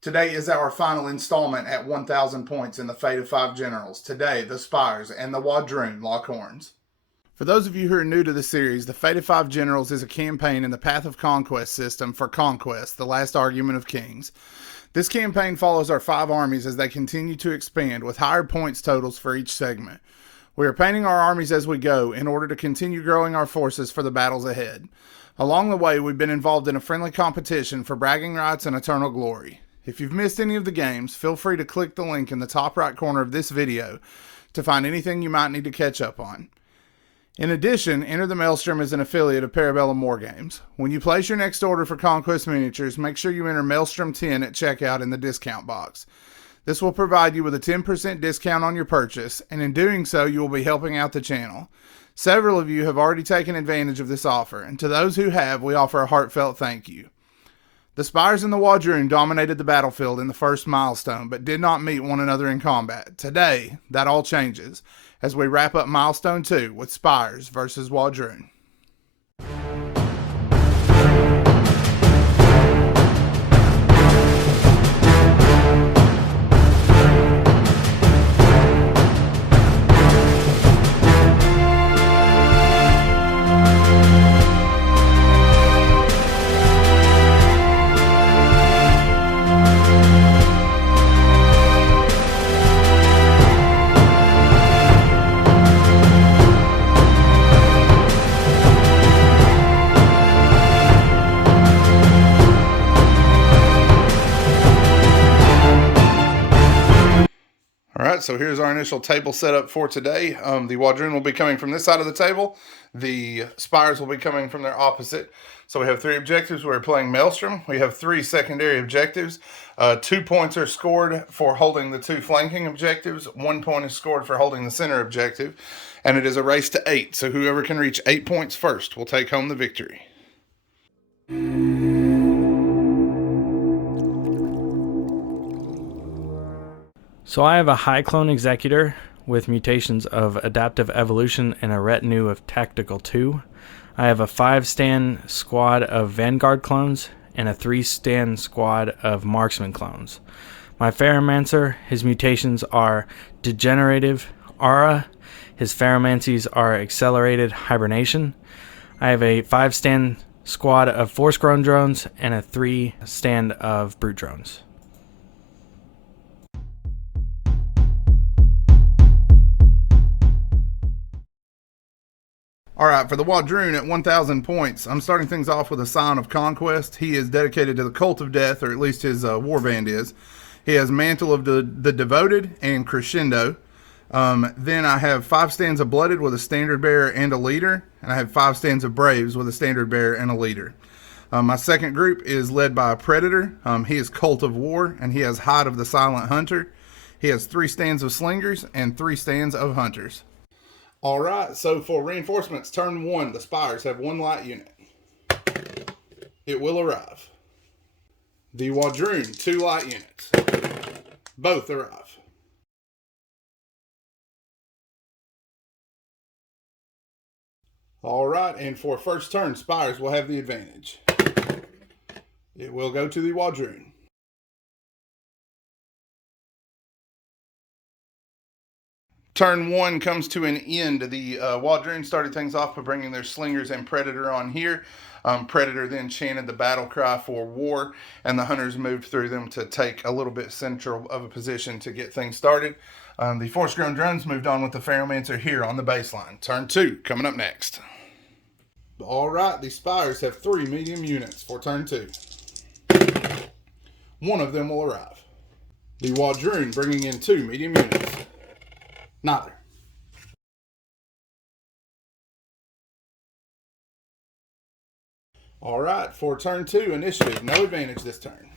Today is our final installment at 1,000 points in the Fate of Five Generals. Today, the Spires and the Wadroon lock horns. For those of you who are new to the series, the Fate of Five Generals is a campaign in the Path of Conquest system for Conquest, the last argument of kings. This campaign follows our 5 armies as they continue to expand with higher points totals for each segment. We are painting our armies as we go in order to continue growing our forces for the battles ahead. Along the way, we've been involved in a friendly competition for bragging rights and eternal glory. If you've missed any of the games, feel free to click the link in the top right corner of this video to find anything you might need to catch up on. In addition, Enter the Maelstrom is an affiliate of Parabellum Wargames. When you place your next order for Conquest miniatures, make sure you enter Maelstrom 10 at checkout in the discount box. This will provide you with a 10% discount on your purchase, and in doing so, you will be helping out the channel. Several of you have already taken advantage of this offer, and to those who have, we offer a heartfelt thank you. The Spires and the Wadroon dominated the battlefield in the first milestone, but did not meet one another in combat. Today, that all changes, as we wrap up Milestone 2 with Spires versus Wadroon. Alright, so here's our initial table setup for today. The Wadroon will be coming from this side of the table. The Spires will be coming from their opposite. So we have 3 objectives. We're playing Maelstrom. We have 3 secondary objectives. 2 points are scored for holding the 2 flanking objectives. 1 point is scored for holding the center objective. And it is a race to 8. So whoever can reach 8 points first will take home the victory. So I have a high clone executor with mutations of adaptive evolution and a retinue of tactical 2. I have a 5-stand squad of vanguard clones and a 3-stand squad of marksman clones. My Ferromancer, his mutations are degenerative aura. His Ferromancies are accelerated hibernation. I have a 5-stand squad of force-grown drones and a 3-stand of brute drones. Alright, for the Wadroon at 1,000 points, I'm starting things off with a Scion of Conquest. He is dedicated to the Cult of Death, or at least his warband is. He has Mantle of the Devoted and Crescendo. Then I have 5 stands of Blooded with a Standard Bearer and a Leader. And I have 5 stands of Braves with a Standard Bearer and a Leader. My second group is led by a Predator. He is Cult of War, and he has Hide of the Silent Hunter. He has 3 stands of Slingers and 3 stands of Hunters. Alright, so for reinforcements, turn 1, the Spires have 1 light unit. It will arrive. The Wadroon, 2 light units. Both arrive. Alright, and for first turn, Spires will have the advantage. It will go to the Wadroon. Turn 1 comes to an end. The Wadroon started things off by bringing their Slingers and Predator on here. Predator then chanted the battle cry for war, and the Hunters moved through them to take a little bit central of a position to get things started. The Force-Grown Drones moved on with the Ferromancer here on the baseline. Turn 2 coming up next. Alright, the Spires have 3 medium units for turn 2. 1 of them will arrive. The Wadroon bringing in 2 medium units. Neither. Alright, for turn 2, initiative. No advantage this turn.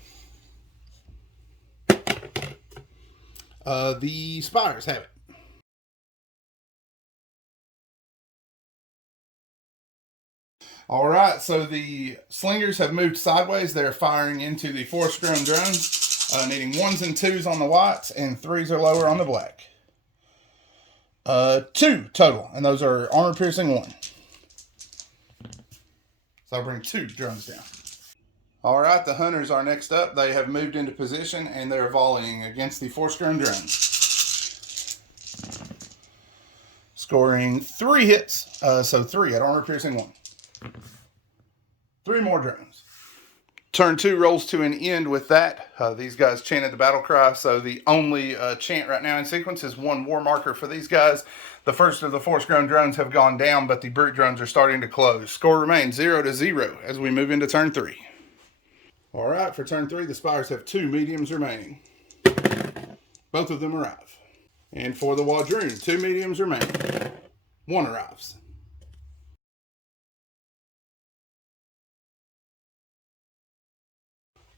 The Spires have it. Alright, so the Slingers have moved sideways. They're firing into the Force-Grown Drones, needing 1s and 2s on the whites, and 3s or lower on the black. 2 total, and those are armor piercing 1. So I'll bring 2 drones down. All right, the hunters are next up. They have moved into position and they're volleying against the force-grown drones. Scoring 3 hits, so 3 at armor piercing 1. 3 more drones. Turn 2 rolls to an end with that. These guys chanted the battle cry, so the only chant right now in sequence is 1 war marker for these guys. The first of the force-grown drones have gone down, but the brute drones are starting to close. Score remains 0-0 as we move into turn 3. All right, for turn 3, the Spires have 2 mediums remaining. Both of them arrive. And for the Wadroon, 2 mediums remain. 1 arrives.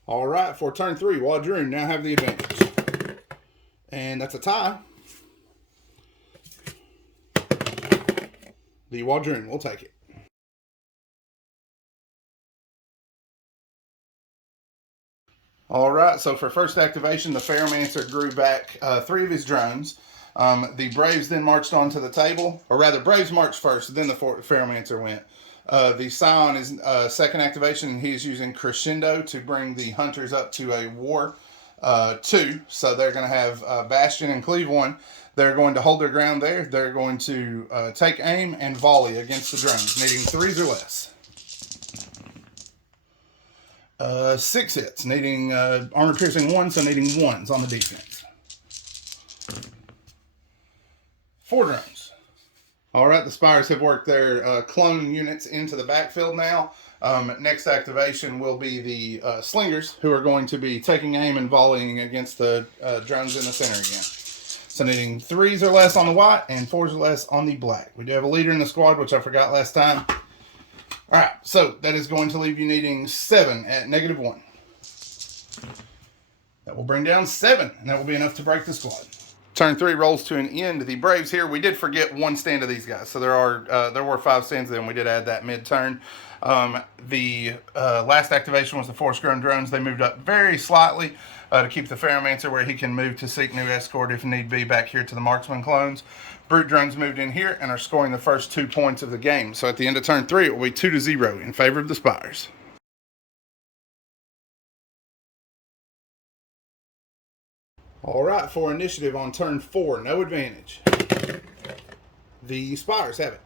All right, for turn 3, Wadroon now have the advantage. And that's a tie. The Wadroon will take it. All right, so for first activation, the Ferromancer grew back 3 of his drones. The Braves then marched onto the table, or rather, Braves marched first, then the Ferromancer went. The Scion is second activation, and he's using Crescendo to bring the Hunters up to a War 2. So they're going to have Bastion and Cleave 1. They're going to hold their ground there. They're going to take aim and volley against the drones, needing 3s or less. 6 hits, needing armor piercing 1, so needing 1s on the defense. 4 drones. All right, the Spires have worked their clone units into the backfield now. Next activation will be the Slingers, who are going to be taking aim and volleying against the drones in the center again. So needing 3s or less on the white and 4s or less on the black. We do have a leader in the squad, which I forgot last time. All right, so that is going to leave you needing 7 at -1. That will bring down 7, and that will be enough to break the squad. Turn 3 rolls to an end. The Braves here, we did forget 1 stand of these guys. So there were 5 stands of them. We did add that mid-turn. The last activation was the force-grown drones. They moved up very slightly to keep the Ferromancer where he can move to seek new escort if need be back here to the marksman clones. Brute drones moved in here and are scoring the first 2 points of the game. So at the end of turn 3, it will be 2-0 in favor of the Spires. All right, for initiative on turn 4, no advantage. The Spires have it.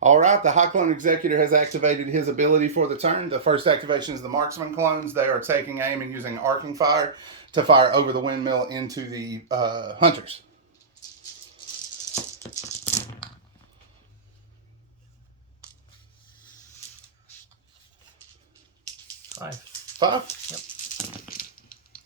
All right, the High Clone Executor has activated his ability for the turn. The first activation is the Marksman clones. They are taking aim and using arcing fire to fire over the windmill into the Hunters. Five? Yep.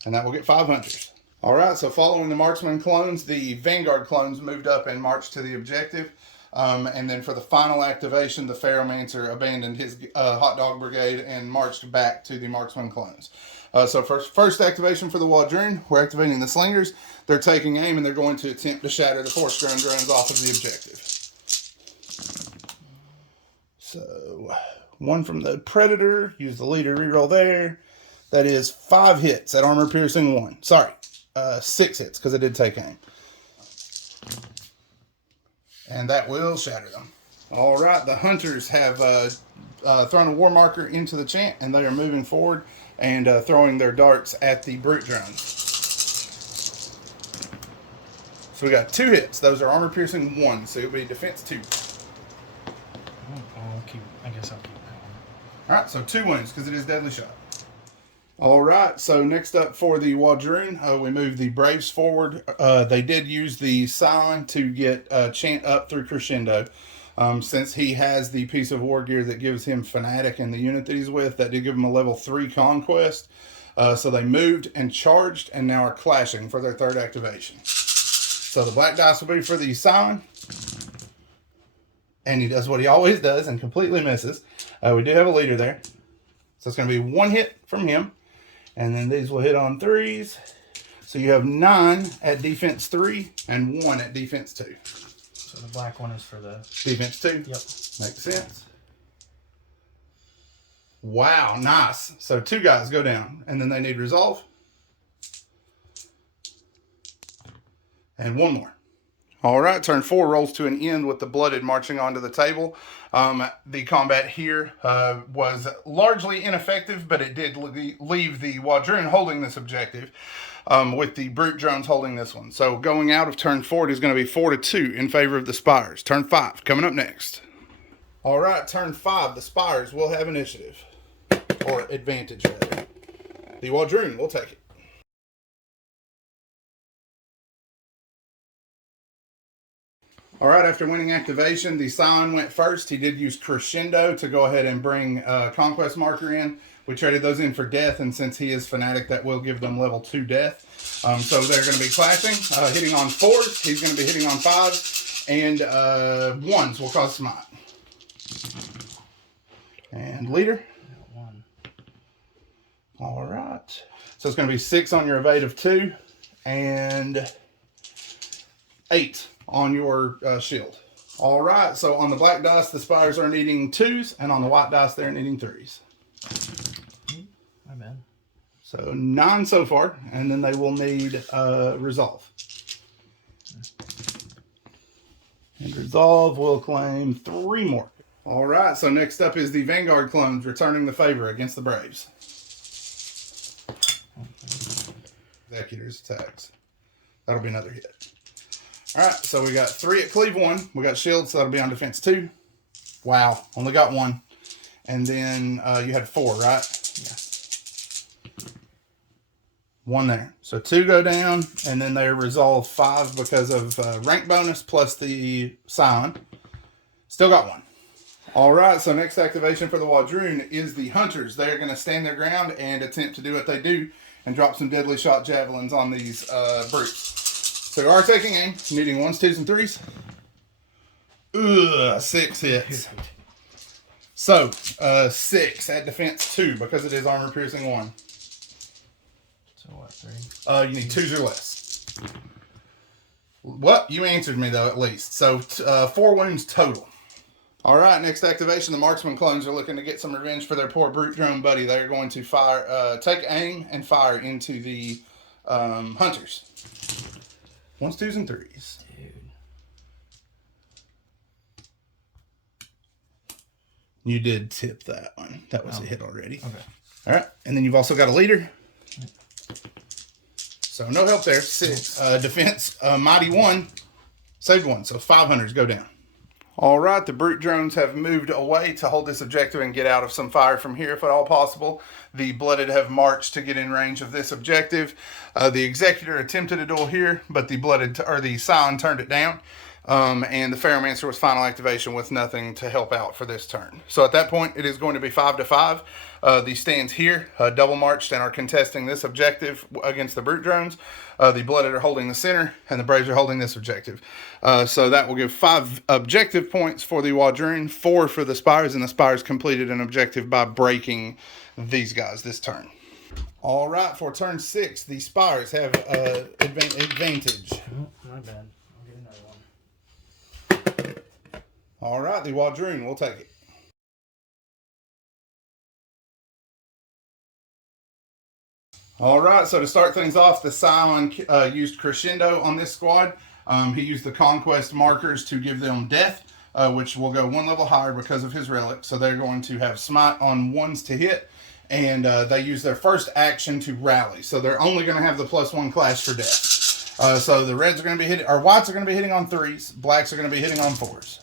And that will get 5 Hunters. All right, so following the Marksman clones, the Vanguard clones moved up and marched to the objective. And then for the final activation, the Ferromancer abandoned his hot dog brigade and marched back to the Marksman clones. So first activation for the Wadroon, we're activating the Slingers. They're taking aim and they're going to attempt to shatter the force-grown drones off of the objective. So 1 from the Predator, use the leader reroll there. That is 5 hits at armor piercing 1. Sorry, 6 hits because it did take aim. And that will shatter them. All right, the Hunters have thrown a war marker into the chant, and they are moving forward and throwing their darts at the brute drones. So we got 2 hits. Those are armor piercing 1, so it'll be defense 2. I guess I'll keep that one. All right, so 2 wounds because it is deadly shot. All right, so next up for the Wadroon, we move the Braves forward. They did use the Scion to get Chant up through Crescendo. Since he has the piece of war gear that gives him Fanatic in the unit that he's with, that did give him a level 3 Conquest. So they moved and charged and now are clashing for their 3rd activation. So the black dice will be for the Scion. And he does what he always does and completely misses. We do have a leader there. So it's going to be 1 hit from him. And then these will hit on 3s. So you have 9 at defense 3 and 1 at defense 2. So the black one is for the defense 2? Yep. Makes sense. Wow, nice. So 2 guys go down, and then they need resolve. And 1 more. All right, turn 4 rolls to an end with the blooded marching onto the table. The combat here was largely ineffective, but it did leave the Wadroon holding this objective, with the brute drones holding this one. So going out of turn 4, it is going to be 4-2 in favor of the Spires. Turn 5 coming up next. All right, turn 5, the Spires will have initiative, or advantage rather. The Wadroon will take it. All right, after winning activation, the Scion went first. He did use Crescendo to go ahead and bring Conquest marker in. We traded those in for death, and since he is Fanatic, that will give them level 2 death. So they're going to be clashing, hitting on 4s. He's going to be hitting on 5s, and 1s will cause smite. And leader? 1. All right. So it's going to be 6 on your evade of 2, and 8 on your shield. All right, so on the black dice, the Spires are needing 2s, and on the white dice, they're needing 3s. My bad. So 9 so far, and then they will need resolve. And resolve will claim 3 more. All right, so next up is the Vanguard clones returning the favor against the Braves. Executors attacks. That'll be another hit. All right, so we got 3 at cleave 1. We got shield, so that'll be on defense 2. Wow, only got 1. And then you had 4, right? Yeah. 1 there. So 2 go down, and then they resolve 5 because of rank bonus plus the Scion. Still got 1. All right, so next activation for the Wadroon is the Hunters. They're going to stand their ground and attempt to do what they do and drop some deadly shot javelins on these brutes. So you are taking aim, needing 1s, 2s, and 3s. Ugh, 6 hits. So, 6 at defense 2 because it is armor piercing 1. So what, 3? You need 2s or less. What? You answered me though, at least. So 4 wounds total. All right, next activation. The Marksman clones are looking to get some revenge for their poor brute drone buddy. They're going to fire, take aim and fire into the Hunters. 1s, 2s, and 3s. Dude. You did tip that one. That was a hit already. Okay. All right, and then you've also got a leader. So no help there. 6 defense, mighty 1, saved 1. So 5 hunters go down. All right, the brute drones have moved away to hold this objective and get out of some fire from here if at all possible. The blooded have marched to get in range of this objective. The executor attempted a duel here, but the the Scion turned it down. And the Ferromancer was final activation with nothing to help out for this turn. So at that point, it is going to be 5-5. The stands here double marched and are contesting this objective against the brute drones. The blooded are holding the center, and the Braves are holding this objective. So that will give 5 objective points for the Wadroon, 4 for the Spires, and the Spires completed an objective by breaking these guys this turn. All right, for turn 6, the Spires have advantage. Oh, my bad. I'll get another one. All right, the Wadroon will take it. All right, so to start things off, the Scion used Crescendo on this squad. He used the Conquest markers to give them death, which will go 1 level higher because of his relic. So they're going to have smite on 1s to hit, and they use their first action to rally. So they're only going to have the +1 clash for death. So the reds are going to be hitting, or whites are going to be hitting on 3s, blacks are going to be hitting on 4s.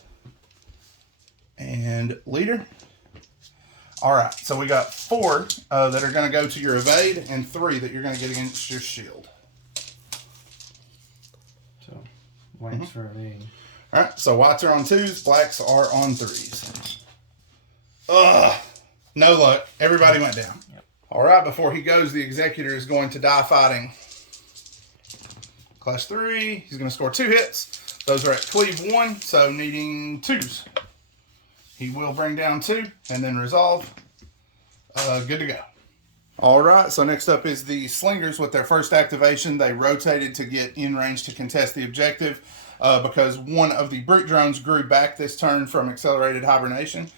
And leader. All right, so we got 4 that are going to go to your evade and 3 that you're going to get against your shield. So, whites for evade. All right, so whites are on 2s, blacks are on 3s. Ugh, no luck. Everybody went down. Yep. All right, before he goes, the executor is going to die fighting. Clash 3, he's going to score 2 hits. Those are at cleave 1, so needing 2s. He will bring down 2 and then resolve. Good to go. All right, so next up is the Slingers with their first activation. They rotated to get in range to contest the objective. because one of the brute drones grew back this turn from accelerated hibernation.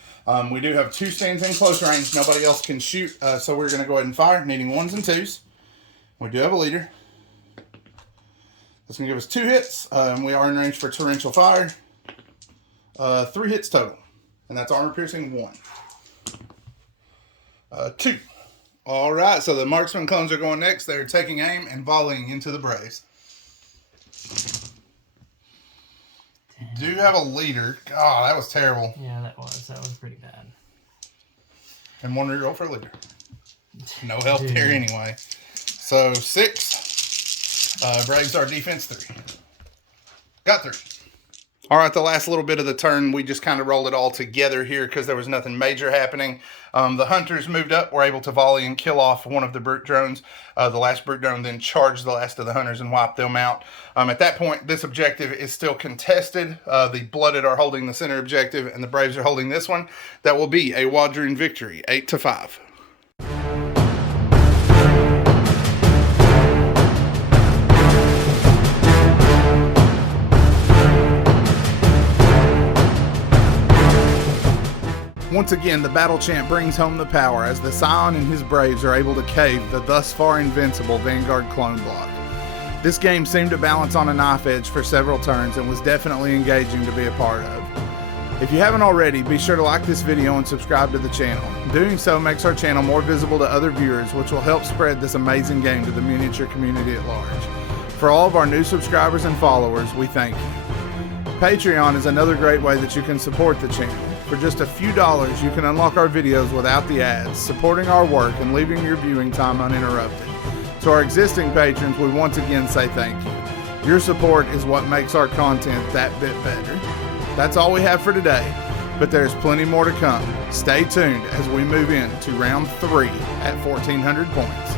We do have 2 stands in close range. Nobody else can shoot, so we're going to go ahead and fire, needing 1s and 2s. We do have a leader. That's going to give us 2 hits. We are in range for torrential fire. 3 hits total. And that's armor piercing 1. 2. All right, so the marksman clones are going next. They're taking aim and volleying into the Braves. Do have a leader. God, that was terrible. Yeah, that was pretty bad. And 1 reroll for a leader. No help there anyway. So 6. Braves are defense 3. Got 3. All right, the last little bit of the turn, we just kind of rolled it all together here because there was nothing major happening. The hunters moved up, were able to volley and kill off one of the brute drones. The last brute drone then charged the last of the hunters and wiped them out. At that point, this objective is still contested. The blooded are holding the center objective, and the Braves are holding this one. That will be a Wadroon victory, 8-5. Once again, the battle champ brings home the power as the Scion and his Braves are able to cave the thus far invincible Vanguard clone block. This game seemed to balance on a knife edge for several turns and was definitely engaging to be a part of. If you haven't already, be sure to like this video and subscribe to the channel. Doing so makes our channel more visible to other viewers, which will help spread this amazing game to the miniature community at large. For all of our new subscribers and followers, we thank you. Patreon is another great way that you can support the channel. For just a few dollars, you can unlock our videos without the ads, supporting our work and leaving your viewing time uninterrupted. To our existing patrons, we once again say thank you. Your support is what makes our content that bit better. That's all we have for today, but there's plenty more to come. Stay tuned as we move into round 3 at 1,400 points.